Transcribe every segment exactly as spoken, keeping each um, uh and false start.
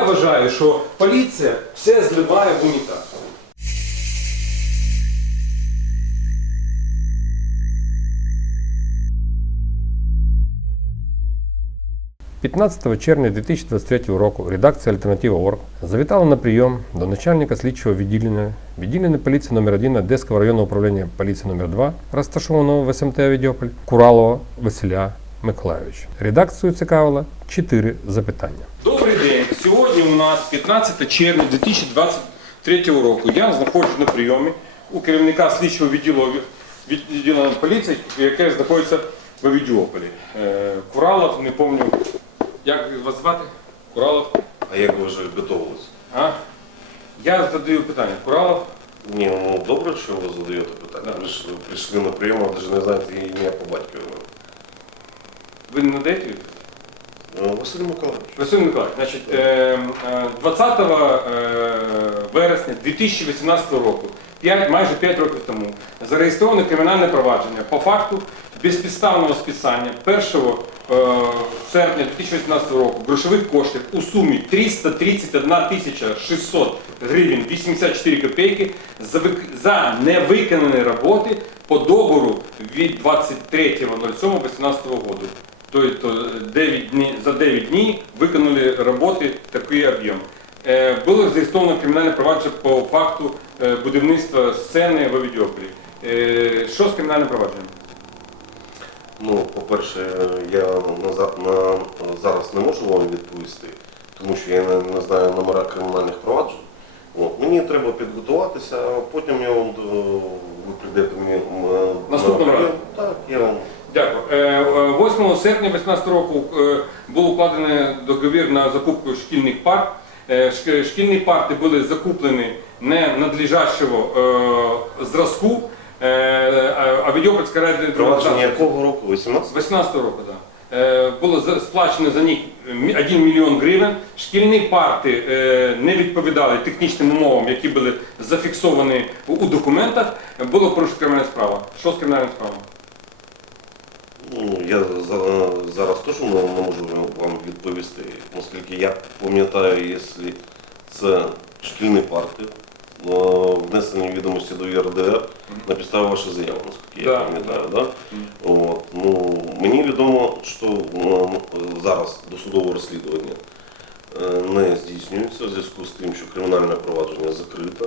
вважаю, що поліція все зливає в унітаз. п'ятнадцятого червня дві тисячі двадцять третього року редакція «Альтернатива точка орг» завітала на прийом до начальника слідчого відділення відділення поліції номер один Одеського районного управління поліції номер два, розташованого в СМТ Авідіополь, Куралова Василя Миколайовича. Редакцію цікавило чотири запитання. Добрий день. Сьогодні у нас п'ятнадцяте червня дві тисячі двадцять третього року. Я знаходжусь на прийомі у керівника слідчого відділу відділення поліції, яке знаходиться в Авідіополі. Куралов, не пам'ятаю. Як вас звати? Куралов? А як ви вже готувалися? А? Я задаю питання. Куралов? Ні, ну добре, що ви задаєте питання. Да. Ви ж прийшли на прийом, а навіть не знаєте її ім'я по батькові. Ви не надаєте відповідь? Ну, Василь Миколайович. Василь Миколаївич, значить, двадцятого вересня дві тисячі вісімнадцятого року, п'ять, майже п'ять років тому, зареєстровано кримінальне провадження по факту безпідставного списання першого серпня дві тисячі вісімнадцятого року грошових коштів у сумі триста тридцять одна тисяча шістсот гривень вісімдесят чотири копійки за, за невиконані роботи по договору від двадцять третього сьомого дві тисячі вісімнадцятого року. Тобто дев'ять днів, за дев'ять днів виконали роботи такий об'єм. Е, було зареєстровано кримінальне провадження по факту е, будівництва сцени в Авідіополі. Е, що з кримінальним провадженням? Ну, по-перше, я на, на, зараз не можу вам відповісти, тому що я не, не знаю номера кримінальних проваджень. От, мені треба підготуватися, а потім я вам, ви прийдете мені Наступного разу? Так, я вам... Дякую. восьмого серпня дві тисячі вісімнадцятого року було укладено договір на закупку шкільних парт. Шкільні парти були закуплені не надлежащого зразку. Авідіопольська районна Провадження якого року? вісімнадцятого? вісімнадцятого року, так. Було сплачено за них один мільйон гривень. Шкільні парти не відповідали технічним умовам, які були зафіксовані у документах. Було порушена кримінальна справа. Що з кримінальною справою? Ну, я зараз теж не можу вам відповісти, оскільки я пам'ятаю, якщо це шкільні парти, внесені відомості до ЄРДР, на підставі вашої заяви, наскільки я пам'ятаю. Да? От. Ну, мені відомо, що зараз досудове розслідування не здійснюється в зв'язку з тим, що кримінальне провадження закрите,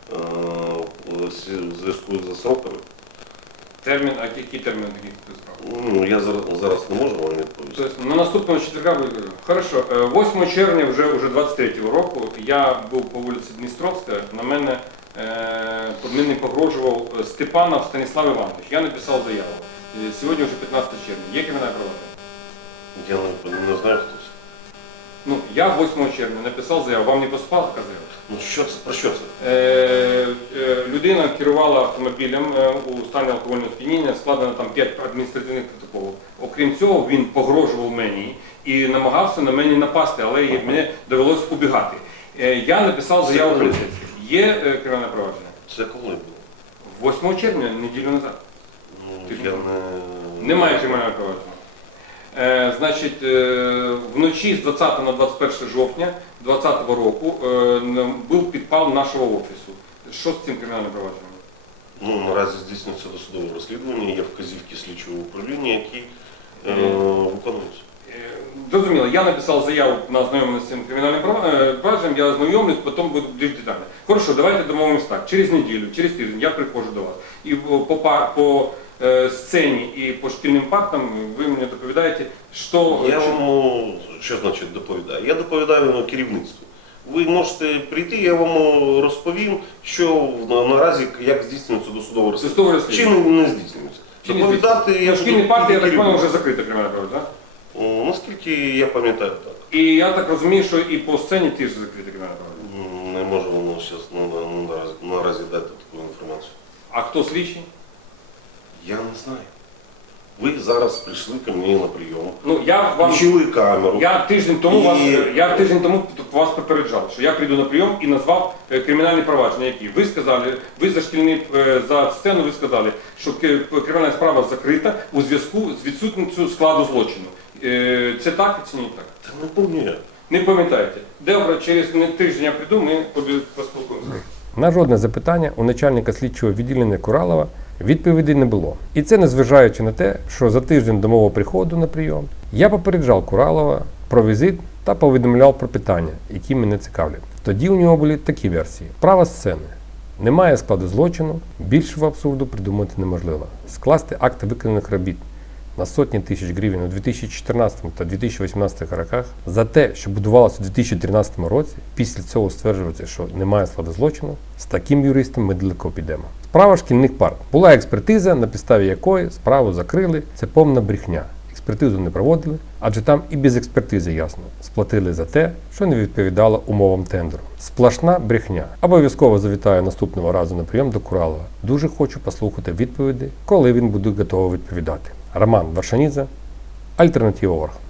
в зв'язку з сроками. Термін, а який термін таких справ? Ну, я зараз, зараз не можу вам відповісти. Тобто, на наступного четверга ви... Хорошо. восьмого червня вже, вже двадцять третього року я був по вулиці Дністровська, на мене, е, мені погрожував Степанов Станіслав Іванович. Я написав заяву. Сьогодні вже п'ятнадцяте червня. Є кримінальне провадження? Я не, не знаю, хто це. Ну, я восьмого червня написав заяву. Вам не поспала така заява? Ну, що це? Про що це? Е, е, людина керувала автомобілем е, у стані алкогольного сп'яніння, складено там п'ять адміністративних протоколів. Окрім цього, він погрожував мені і намагався на мене напасти, але мені довелося убігати. Е, я написав заяву поліцейській. Є е, кримінальне провадження? Це коли було? восьмого червня, неділю назад. Ну, я не... Немає кримінального провадження. Е, значить, е, вночі з двадцятого на двадцять перше жовтня двадцятого року е, був підпал нашого офісу. Що з цим кримінальним провадженням? Ну, наразі здійснюється досудове розслідування, є вказівки слідчого управління, які е, виконуються. Е, зрозуміло, я написав заяву на ознайомлення з цим кримінальним провадженням, я ознайомлюсь, потім буду більш детально. Хорошо, давайте домовимось так. Через неділю, через тиждень я приходжу до вас. І по, по, по сцені і по шкільним партам ви мені доповідаєте, що... Я вам, що значить доповідаю? Я доповідаю керівництву. Ви можете прийти, я вам розповім, що наразі, як здійснюється досудове розслідування. Чи не здійснюється. Доповідати я буду... Шкільні парти, я так розумію, вже закрита кримінальна провадження, так? Наскільки я пам'ятаю, так. І я так розумію, що і по сцені теж закрита кримінальна провадження? Не можу вам зараз наразі, наразі дати таку інформацію. А хто слідчий? Я не знаю. Ви зараз прийшли ко мені на прийом, ну, я вам... включили камеру. Я тиждень тому, і... вас, я тиждень тому вас попереджав, що я прийду на прийом і назвав кримінальні провадження, які ви сказали, ви за шкільний, за сцену ви сказали, що кримінальна справа закрита у зв'язку з відсутністю складу злочину. Це так чи не так? Та не пам'ятаю. Не пам'ятаєте. Добре, через тиждень я прийду, ми обі- поспілкуємося. На жодне запитання у начальника слідчого відділення Куралова відповідей не було. І це незважаючи на те, що за тиждень до мого приходу на прийом я попереджав Куралова про візит та повідомляв про питання, які мене цікавлять. Тоді у нього були такі версії. Права сцени. Немає складу злочину, більшого абсурду придумати неможливо. Скласти акти виконаних робіт на сотні тисяч гривень у дві тисячі чотирнадцятому та дві тисячі вісімнадцятому роках за те, що будувалося у дві тисячі тринадцятому році, після цього стверджувати, що немає складу злочину, з таким юристом ми далеко підемо. Справа шкільних парт. Була експертиза, на підставі якої справу закрили. Це повна брехня. Експертизу не проводили, адже там і без експертизи ясно. Сплатили за те, що не відповідало умовам тендеру. Сплошна брехня. Обов'язково завітаю наступного разу на прийом до Куралова. Дуже хочу послухати відповіді, коли він буде готовий відповідати. Роман Варшанідзе, Альтернатива Орг.